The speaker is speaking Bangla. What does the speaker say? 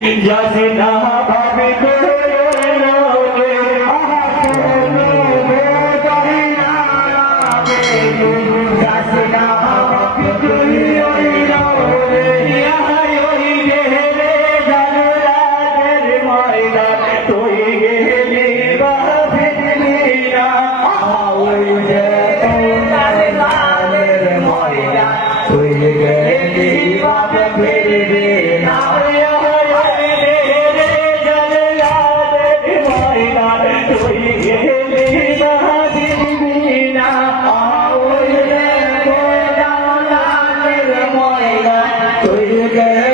Thank you. ya.